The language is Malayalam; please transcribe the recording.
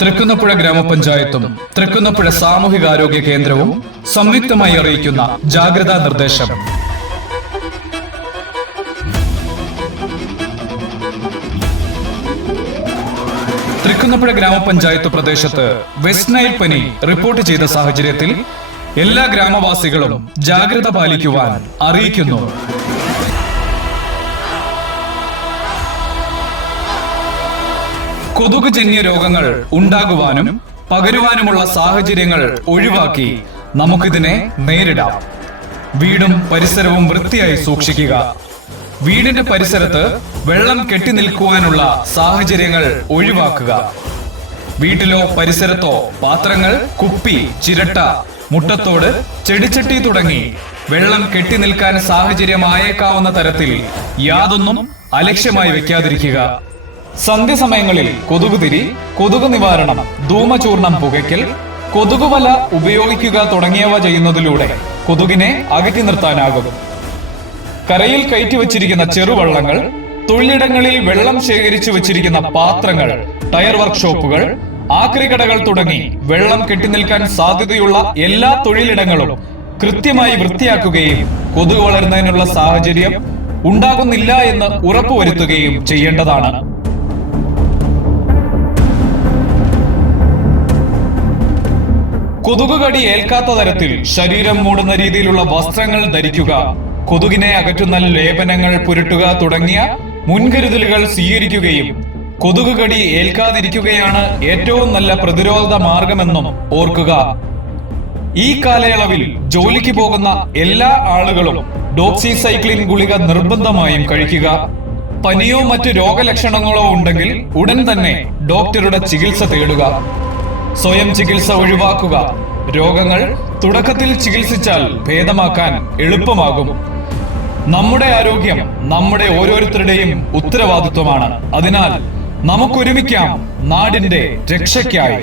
തൃക്കുന്നപ്പുഴ ഗ്രാമപഞ്ചായത്തും തൃക്കുന്നപ്പുഴ സാമൂഹികാരോഗ്യ കേന്ദ്രവും സംയുക്തമായി അറിയിക്കുന്ന ജാഗ്രതാ നിർദ്ദേശം. തൃക്കുന്നപ്പുഴ ഗ്രാമപഞ്ചായത്ത് പ്രദേശത്ത് വെസ്റ്റ് നൈൽ പനി റിപ്പോർട്ട് ചെയ്ത സാഹചര്യത്തിൽ എല്ലാ ഗ്രാമവാസികളും ജാഗ്രത പാലിക്കുവാൻ അറിയിക്കുന്നു. കൊതുകുജന്യ രോഗങ്ങൾ ഉണ്ടാകുവാനും പകരുവാനുമുള്ള സാഹചര്യങ്ങൾ ഒഴിവാക്കി നമുക്കിതിനെ നേരിടാം. വീടും പരിസരവും വൃത്തിയായി സൂക്ഷിക്കുക. വീടിന്റെ പരിസരത്ത് വെള്ളം കെട്ടി നിൽക്കുവാനുള്ള സാഹചര്യങ്ങൾ ഒഴിവാക്കുക. വീട്ടിലോ പരിസരത്തോ പാത്രങ്ങൾ കുപ്പി ചിരട്ട മുട്ടത്തോട് ചെടിച്ചട്ടി തുടങ്ങി വെള്ളം കെട്ടി നിൽക്കാൻ സാഹചര്യമായേക്കാവുന്ന തരത്തിൽ യാതൊന്നും അലക്ഷ്യമായി വെക്കാതിരിക്കുക. സന്ധ്യസമയങ്ങളിൽ കൊതുകുതിരി കൊതുക് നിവാരണം ധൂമചൂർണം പുകയ്ക്കൽ കൊതുകുവല ഉപയോഗിക്കുക തുടങ്ങിയവ ചെയ്യുന്നതിലൂടെ കൊതുകിനെ അകറ്റി നിർത്താനാകും. കരയിൽ കയറ്റി വച്ചിരിക്കുന്ന ചെറുവള്ളങ്ങൾ തൊഴിലിടങ്ങളിൽ വെള്ളം ശേഖരിച്ചു വച്ചിരിക്കുന്ന പാത്രങ്ങൾ ടയർ വർക്ക്ഷോപ്പുകൾ ആക്രികടകൾ തുടങ്ങി വെള്ളം കെട്ടിനിൽക്കാൻ സാധ്യതയുള്ള എല്ലാ തൊഴിലിടങ്ങളും കൃത്യമായി വൃത്തിയാക്കുകയും കൊതുക് വളരുന്നതിനുള്ള സാഹചര്യം ഉണ്ടാകുന്നില്ല എന്ന് ഉറപ്പുവരുത്തുകയും ചെയ്യേണ്ടതാണ്. കൊതുക് കടി ഏൽക്കാത്ത തരത്തിൽ ശരീരം മൂടുന്ന രീതിയിലുള്ള വസ്ത്രങ്ങൾ ധരിക്കുക കൊതുകിനെ അകറ്റുന്ന ലേപനങ്ങൾ പുരട്ടുക തുടങ്ങിയ മുൻകരുതലുകൾ സ്വീകരിക്കുകയും കൊതുക് കടി ഏൽക്കാതിരിക്കുകയാണ് ഏറ്റവും നല്ല പ്രതിരോധ മാർഗമെന്നും ഓർക്കുക. ഈ കാലയളവിൽ ജോലിക്ക് പോകുന്ന എല്ലാ ആളുകളും ഡോക്സിസൈക്ലിൻ ഗുളിക നിർബന്ധമായും കഴിക്കുക. പനിയോ മറ്റു രോഗലക്ഷണങ്ങളോ ഉണ്ടെങ്കിൽ ഉടൻ തന്നെ ഡോക്ടറുടെ ചികിത്സ തേടുക. സ്വയം ചികിത്സ ഒഴിവാക്കുക. രോഗങ്ങൾ തുടക്കത്തിൽ ചികിത്സിച്ചാൽ ഭേദമാക്കാൻ എളുപ്പമാകും. നമ്മുടെ ആരോഗ്യം നമ്മുടെ ഓരോരുത്തരുടെയും ഉത്തരവാദിത്വമാണ്. അതിനാൽ നമുക്കൊരുമിക്കാം നാടിന്റെ രക്ഷയ്ക്കായി.